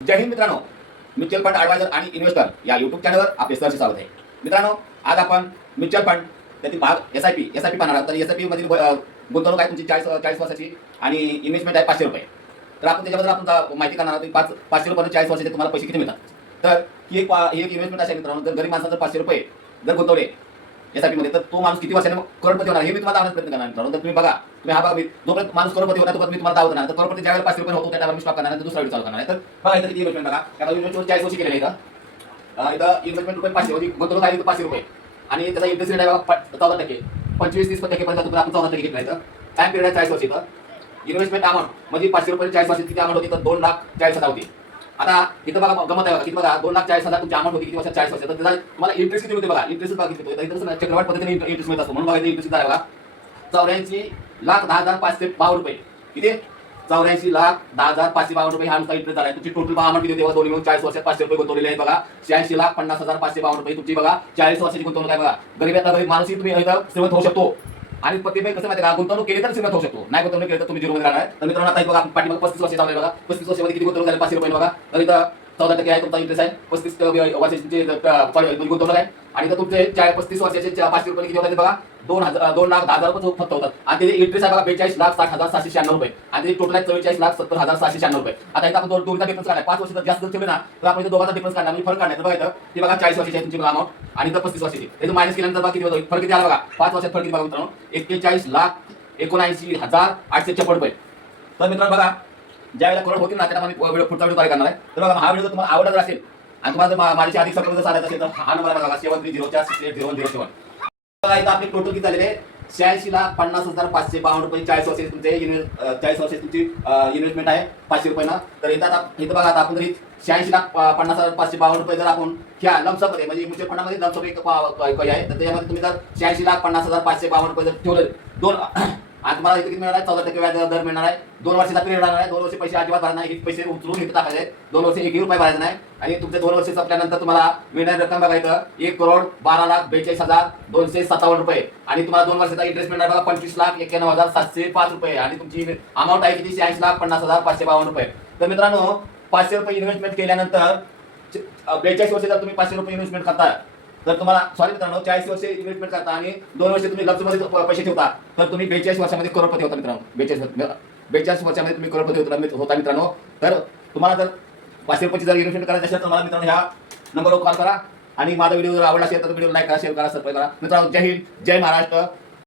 जय हिंद मित्रांनो, mutual fund adviser आणि investor या यूट्यूब चॅनलवर आपले सहर्ष स्वागत आहे. मित्रांनो, आज आपण म्युच्युअल फंड त्यातील भाग एसआयपी पाहणार आहोत. तर एसआयपी मधील गुंतवणूक आहे तुमची 40 वर्षाची आणि इन्व्हेस्टमेंट आहे ₹500. तर आपण त्याच्याबद्दल आपण माहिती करणार आहोत. 500 रुपये 40 वर्षाचे तुम्हाला पैसे किती मिळतात. तर ही एक इन्व्हेस्टमेंट असेल मित्रांनो. जर गरीब माणसाचं ₹500 जर गुंतवले एसआयपी मध्ये, तर तो माणूस किती वर्षाने करोडपती होणार हे मी तुम्हाला दाखवण्याचा प्रयत्न करणार मित्रांनो. तर तुम्ही बघा, तुम्ही हा बघा, जोपर्यंत माणूस करोडपती होणार तोपर्यंत मी तुम्हाला दावत नाही. तर करोडपती ज्यावेळेला ₹500 होतो त्यावेळेला मी स्टॉप करणार आहे, दुसरा व्हिडिओ चालू करणार आहे. तर बघा इथं किती इन्व्हेस्टमेंट बघा. त्याला इन्व्हेस्टमेंट 40 वर्ष केलेलं आहे. इथं इन्व्हेस्टमेंट रुपये 500 होती, गुंतवणूक आहे ₹500 आणि त्याचा इंटरेस्ट रेट आहे बघा 14%. 25-30% पर्यंत आपण 14% घेतला. इथं टाइम पिरियड आहे 40 वर्ष. इथं इन्व्हेस्टमेंट अमाऊंट म्हणजे ₹500 40 वर्षाची किती अमाऊंट होती, तर 2,40,000 होती. आता इथं बघा गमत आहे बघा, किती बघा 2,40,000 तुमची अमाऊंट होती किती वर्षात 40 वर्ष. तर त्याचा तुम्हाला इंटरेस्ट किती होते बघा. इंटरेस्ट बघा किती होतो. इथं चक्रवाढ पद्धतीने इंटरेस्ट मिळत असतो. म्हणून बघा इथे इंटरेस्ट आहे बघा ₹84,10,552. किती ₹84,10,552 हा नुसता इंटरेस्ट आहे. तुमची टोटल अमाऊंट किती होते दोन्ही मिळून 40 वर्षात ₹500 गुंतवलेले आहेत बघा. ₹86,50,552 तुमची बघा 40 वर्षाची गुंतवणूक आहे बघा. गरीबातला गरीब माणूसही तुम्ही इथं श्रीमंत होऊ शकतो. आणि प्रतिभे कसं माहिती का, गुंतवणूक केली तर श्रीमंत होऊ शकतो, नाही गुंतवणूक केली तर तुम्ही झिरो मध्ये राहणार. तर मित्रांनो आता बघा पाठीमागे 35 वर्ष चालू आहे बघा. 35 वर्षामध्ये किती गुंतवणूक झाली ₹500 बघा. तर इथं 14% आहे तुमचा इंटरेस्ट आहे. 35 वर्षाची गुंतवणूक आहे आणि तर तुमचे 35 वर्षाचे ₹500 किती होतात बघा. 2,10,000 रुपये फक्त होतात. आणि त्याचे इंटरेस्ट आहे बघा ₹42,60,796 आणि त्याची टोटल आहे ₹44,70,796. आता इथं आपण दोनचा डिफरन्स काढला. 5 वर्षाचा जास्त जर ठेवले ना तर आपण इथे दोघांचा डिफरन्स काढला म्हणजे फरक काढण्याचं बघा. इथं ती बघा 40 वर्षाची आहे तुमची अमाऊंट आणि इथं 35 वर्षाची. त्याचं मायनस केल्यानंतर बघा किती होतं, फरक किती आला बघा. 5 वर्षात फरक किती बघा मित्रांनो, ₹41,79,886. तर मित्रांनो बघा, ज्यावेळेला करोड होतील ना त्याला मी पुढचा व्हिडिओ तयार करणार आहे. तर बघा हा व्हिडिओ जर तुम्हाला आवडत असेल आणि तुम्हाला जर माझ्याशी अधिक संपर्क साधायचा असेल तर हा नंबर बघा 7304680107. बघा इथं आपले टोटल किती झालेले ₹86,50,552 40 वर्षाची तुमचे 40 वर्षाची तुमची इन्व्हेस्टमेंट आहे ₹500. तर इथं बघा आता आपण जरी ₹86,50,552 जर आपण ह्या लमसममध्ये म्हणजे म्युच्युअल फंडामध्ये लमसम एक आहे, तर त्याच्यामध्ये तुम्ही जर ₹86,50,552 जर ठेवले दोन आणि तुम्हाला इथे किती मिळणार आहे, 14% व्याज दर मिळणार आहे. 2 वर्षाचा पिरियड राहणार आहे. 2 वर्ष पैसे अजिबात भरणार नाही. हे पैसे उचलून इथे टाकायचे. 2 वर्ष ₹1 भरायचा नाही आणि तुमचे 2 वर्ष संपल्यानंतर तुम्हाला मिळणारी रक्कम बघा इथं ₹1,12,42,257 आणि तुम्हाला 2 वर्षाचा इंटरेस्ट मिळणार बघा ₹25,91,705 आणि तुमची अमाऊंट आहे किती ₹86,50,552. तर मित्रांनो ₹500 इन्व्हेस्टमेंट केल्यानंतर 42 वर्ष जर तुम्ही ₹500 इन्व्हेस्टमेंट करता तर तुम्हाला सॉरी मित्रांनो 40 वर्ष इन्व्हेस्टमेंट करता आणि 2 वर्ष तुम्ही लक्ष्यमध्ये पैसे ठेवता तर तुम्ही 42 वर्षामध्ये करोडपती होता मित्रांनो. 42 वर्षामध्ये तुम्ही करोडपती होता मित्रांनो. तर तुम्हाला जर ₹500 जर इन्व्हेस्टमेंट करायचं असेल तर मला मित्रांनो ह्या नंबरवर कॉल करा आणि माझा व्हिडिओ जर आवडला असेल तर व्हिडिओ लाईक करा, शेअर करा, सबस्क्राईब करा. मित्रांनो जय हिंद, जय महाराष्ट्र.